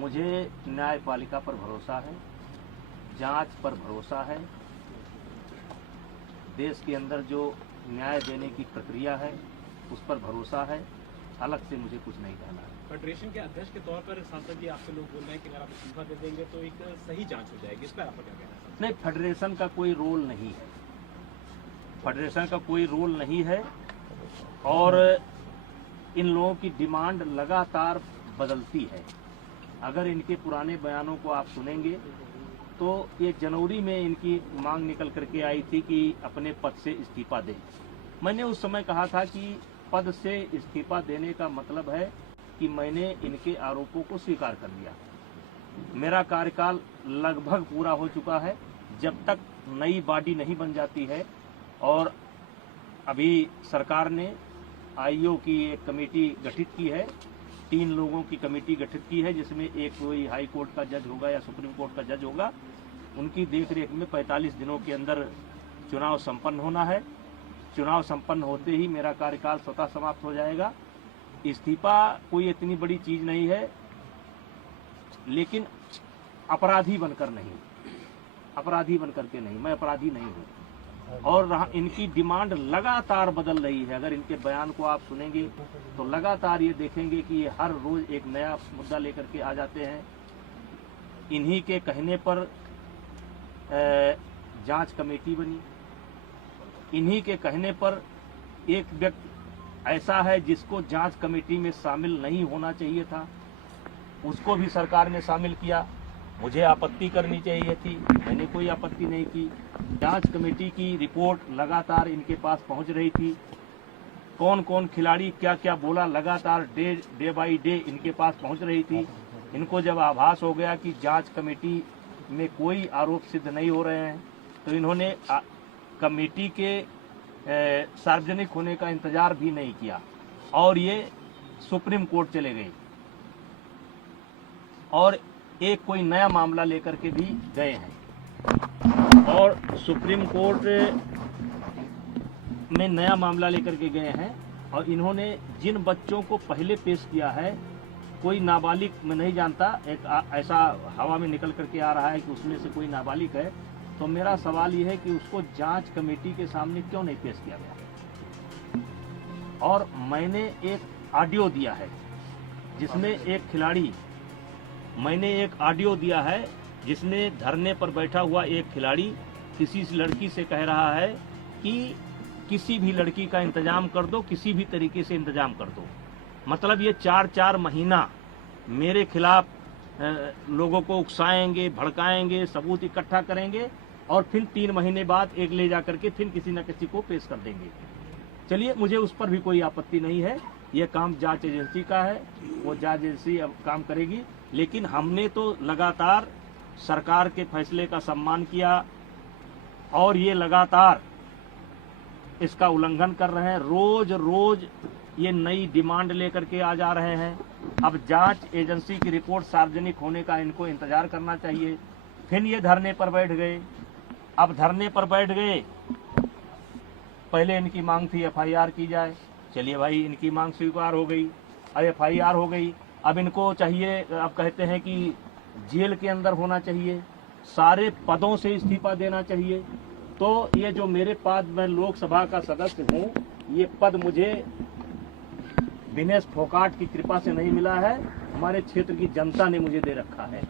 मुझे न्यायपालिका पर भरोसा है, जांच पर भरोसा है, देश के अंदर जो न्याय देने की प्रक्रिया है उस पर भरोसा है। अलग से मुझे कुछ नहीं कहना है। फेडरेशन के अध्यक्ष के तौर पर सांसद जी आपसे लोग बोल रहे हैं कि अगर आप इस्तीफा दे देंगे तो एक सही जांच हो जाएगी, इस पर आपका क्या कहना है? नहीं, फेडरेशन का कोई रोल नहीं है, फेडरेशन का कोई रोल नहीं है और इन लोगों की डिमांड लगातार बदलती है। अगर इनके पुराने बयानों को आप सुनेंगे तो ये जनवरी में इनकी मांग निकल करके आई थी कि अपने पद से इस्तीफा दें। मैंने उस समय कहा था कि पद से इस्तीफा देने का मतलब है कि मैंने इनके आरोपों को स्वीकार कर लिया। मेरा कार्यकाल लगभग पूरा हो चुका है। जब तक नई बॉडी नहीं बन जाती है, और अभी सरकार ने आईओ की एक कमेटी गठित की है, 3 लोगों की कमेटी गठित की है, जिसमें एक कोई हाई कोर्ट का जज होगा या सुप्रीम कोर्ट का जज होगा। उनकी देखरेख में 45 दिनों के अंदर चुनाव संपन्न होना है। चुनाव संपन्न होते ही मेरा कार्यकाल स्वतः समाप्त हो जाएगा। इस्तीफा कोई इतनी बड़ी चीज नहीं है, लेकिन अपराधी बनकर नहीं, अपराधी बनकर के नहीं, मैं अपराधी नहीं हूँ। और इनकी डिमांड लगातार बदल रही है। अगर इनके बयान को आप सुनेंगे तो लगातार ये देखेंगे कि ये हर रोज एक नया मुद्दा लेकर के आ जाते हैं। इन्हीं के कहने पर जांच कमेटी बनी, इन्हीं के कहने पर एक व्यक्ति ऐसा है जिसको जांच कमेटी में शामिल नहीं होना चाहिए था, उसको भी सरकार ने शामिल किया। मुझे आपत्ति करनी चाहिए थी, मैंने कोई आपत्ति नहीं की। जांच कमेटी की रिपोर्ट लगातार इनके पास पहुंच रही थी। कौन कौन खिलाड़ी क्या क्या बोला, लगातार डे बाई डे इनके पास पहुंच रही थी। इनको जब आभास हो गया कि जांच कमेटी में कोई आरोप सिद्ध नहीं हो रहे हैं, तो इन्होंने कमेटी के सार्वजनिक होने का इंतजार भी नहीं किया और ये सुप्रीम कोर्ट चले गए और एक कोई नया मामला लेकर के भी गए हैं। और सुप्रीम कोर्ट में नया मामला लेकर के गए हैं और इन्होंने जिन बच्चों को पहले पेश किया है, कोई नाबालिग मैं नहीं जानता, एक ऐसा हवा में निकल करके आ रहा है कि उसमें से कोई नाबालिग है। तो मेरा सवाल यह है कि उसको जांच कमेटी के सामने क्यों नहीं पेश किया गया। और मैंने एक ऑडियो दिया है जिसमें एक खिलाड़ी, मैंने एक ऑडियो दिया है जिसमें धरने पर बैठा हुआ एक खिलाड़ी किसी लड़की से कह रहा है कि किसी भी लड़की का इंतजाम कर दो, किसी भी तरीके से इंतजाम कर दो। मतलब ये 4-4 महीना मेरे खिलाफ लोगों को उकसाएंगे, भड़काएंगे, सबूत इकट्ठा करेंगे और फिर 3 महीने बाद एक ले जा करके फिर किसी न किसी को पेश कर देंगे। चलिए, मुझे उस पर भी कोई आपत्ति नहीं है। ये काम जांच एजेंसी का है, वो जांच एजेंसी अब काम करेगी। लेकिन हमने तो लगातार सरकार के फैसले का सम्मान किया और ये लगातार इसका उल्लंघन कर रहे हैं। रोज रोज ये नई डिमांड लेकर के आ जा रहे हैं। अब जांच एजेंसी की रिपोर्ट सार्वजनिक होने का इनको इंतजार करना चाहिए। फिर ये धरने पर बैठ गए। अब धरने पर बैठ गए, पहले इनकी मांग थी एफआईआर की जाए। चलिए भाई, इनकी मांग स्वीकार हो गई, अब एफआईआर हो गई। अब इनको चाहिए, अब कहते हैं कि जेल के अंदर होना चाहिए, सारे पदों से इस्तीफा देना चाहिए। तो ये जो मेरे पास, मैं लोकसभा का सदस्य हूँ, ये पद मुझे दिनेश फोगाट की कृपा से नहीं मिला है, हमारे क्षेत्र की जनता ने मुझे दे रखा है।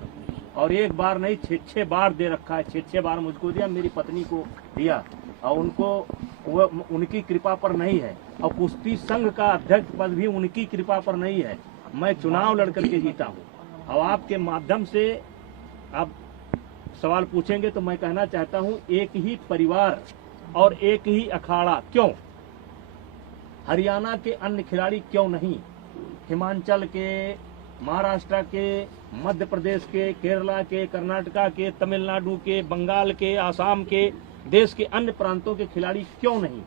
और एक बार नहीं, 6 बार दे रखा है। 6 बार मुझको दिया, मेरी पत्नी को दिया, और उनको उनकी कृपा पर नहीं है। और कुश्ती संघ का अध्यक्ष पद भी उनकी कृपा पर नहीं है। मैं चुनाव लड़ करके जीता हूँ। और आपके माध्यम से आप सवाल पूछेंगे तो मैं कहना चाहता हूँ, एक ही परिवार और एक ही अखाड़ा क्यों? हरियाणा के अन्य खिलाड़ी क्यों नहीं? हिमाचल के, महाराष्ट्र के, मध्य प्रदेश के, केरला के, कर्नाटका के, तमिलनाडु के, बंगाल के, आसाम के, देश के अन्य प्रांतों के खिलाड़ी क्यों नहीं?